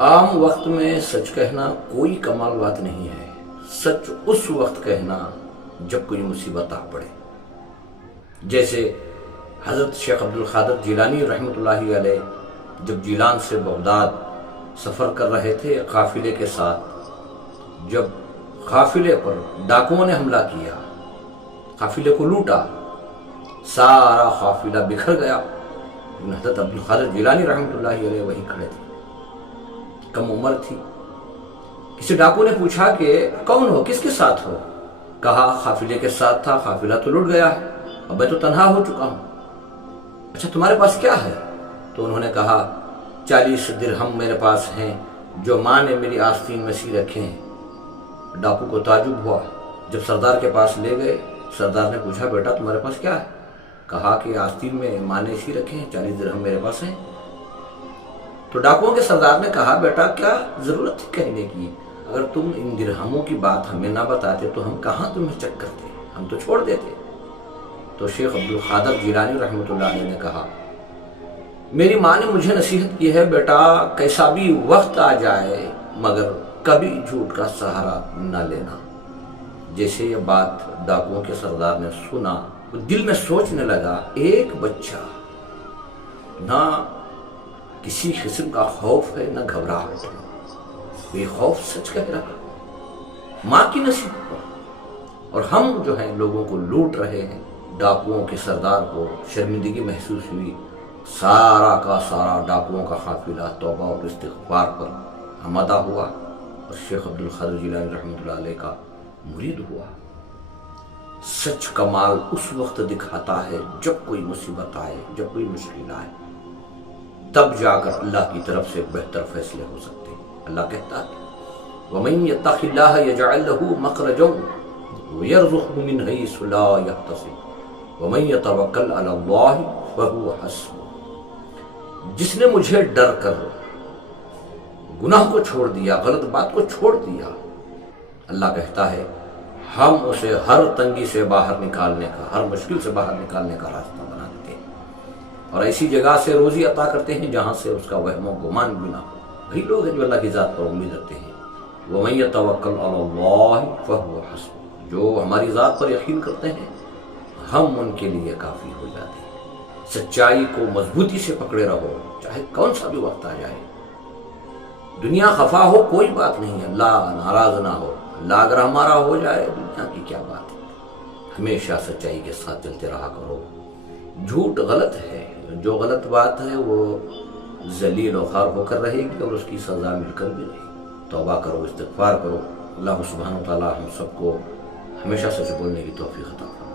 عام وقت میں سچ کہنا کوئی کمال بات نہیں ہے، سچ اس وقت کہنا جب کوئی مصیبت آ پڑے۔ جیسے حضرت شیخ عبد القادر جیلانی رحمۃ اللہ علیہ جب جیلان سے بغداد سفر کر رہے تھے قافلے کے ساتھ، جب قافلے پر ڈاکوؤں نے حملہ کیا، قافلے کو لوٹا، سارا قافلہ بکھر گیا، حضرت عبد القادر جیلانی رحمۃ اللہ علیہ وہیں کھڑے تھے، کم عمر تھی۔ کسی ڈاکو نے پوچھا کہ کون ہو، کس کے ساتھ ہو؟ کہا قافلے کے ساتھ تھا، قافلہ تو لٹ گیا ہے، اب میں تو تنہا ہو چکا ہوں۔ اچھا تمہارے پاس کیا ہے؟ تو انہوں نے کہا 40 درہم میرے پاس ہیں جو ماں نے میری آستین میں سی رکھے ہیں۔ ڈاکو کو تعجب ہوا، جب سردار کے پاس لے گئے، سردار نے پوچھا بیٹا تمہارے پاس کیا ہے؟ کہا کہ آستین میں ماں نے سی رکھے ہیں، 40 درہم میرے پاس ہیں۔ تو ڈاکوؤں کے سردار نے کہا بیٹا کیا ضرورت تھی کہنے کی، اگر تم ان درہموں کی بات ہمیں نہ بتاتے تو ہم کہاں تمہیں چیک کرتے، ہم تو چھوڑ دیتے۔ تو شیخ عبد القادر جیلانی رحمۃ اللہ علیہ نے کہا میری ماں نے مجھے نصیحت کی ہے بیٹا کیسا بھی وقت آ جائے مگر کبھی جھوٹ کا سہارا نہ لینا۔ جیسے یہ بات ڈاکوؤں کے سردار نے سنا، دل میں سوچنے لگا ایک بچہ، نہ کسی قسم کا خوف ہے نہ گھبراہٹ ہے، بے خوف سچ کہہ رہا ماں کی نصیحت پر، اور ہم جو ہیں لوگوں کو لوٹ رہے ہیں۔ ڈاکوؤں کے سردار کو شرمندگی محسوس ہوئی، سارا کا سارا ڈاکوؤں کا قافلہ توبہ اور استغفار پر آمادہ ہوا اور شیخ عبد القادر جیلانی رحمۃ اللہ علیہ کا مرید ہوا۔ سچ کمال اس وقت دکھاتا ہے جب کوئی مصیبت آئے، جب کوئی مشکل آئے، تب جا کر اللہ کی طرف سے بہتر فیصلے ہو سکتے ہیں۔ اللہ کہتا ہے وَمَن يَتَّقِ اللَّهَ يَجْعَلْ لَهُ مَخْرَجًا وَيَرْزُقْهُ مِنْ حَيْثُ لَا يَحْتَسِبُ وَمَن يَتَوَكَّلْ عَلَى اللَّهِ فَهُوَ حَسْبُهُ۔ جس نے مجھے ڈر کر گناہ کو چھوڑ دیا، غلط بات کو چھوڑ دیا، اللہ کہتا ہے ہم اسے ہر تنگی سے باہر نکالنے کا، ہر مشکل سے باہر نکالنے کا راستہ بنا دیتے ہیں اور ایسی جگہ سے روزی عطا کرتے ہیں جہاں سے اس کا وہم و گمان بھی نہ ہو۔ وہی لوگ ہیں جو اللہ کی ذات پر امید رکھتے ہیں۔ وَمَن يَتَوَكَّلْ عَلَى اللَّهِ فَهُوَ حَسْبُهُ، جو ہماری ذات پر یقین کرتے ہیں ہم ان کے لیے کافی ہو جاتے ہیں۔ سچائی کو مضبوطی سے پکڑے رہو، چاہے کون سا بھی وقت آ جائے، دنیا خفا ہو کوئی بات نہیں، اللہ ناراض نہ ہو، اللہ اگر ہمارا ہو جائے دنیا کی کیا بات ہے۔ ہمیشہ سچائی کے ساتھ چلتے رہا کرو۔ جھوٹ غلط ہے، جو غلط بات ہے وہ ذلیل و خوار ہو کر رہے گی اور اس کی سزا مل کر بھی رہے گی۔ توبہ کرو، استغفار کرو، اللہ سبحانہ و تعالی ہم سب کو ہمیشہ سچ بولنے کی توفیق عطا فرمائے۔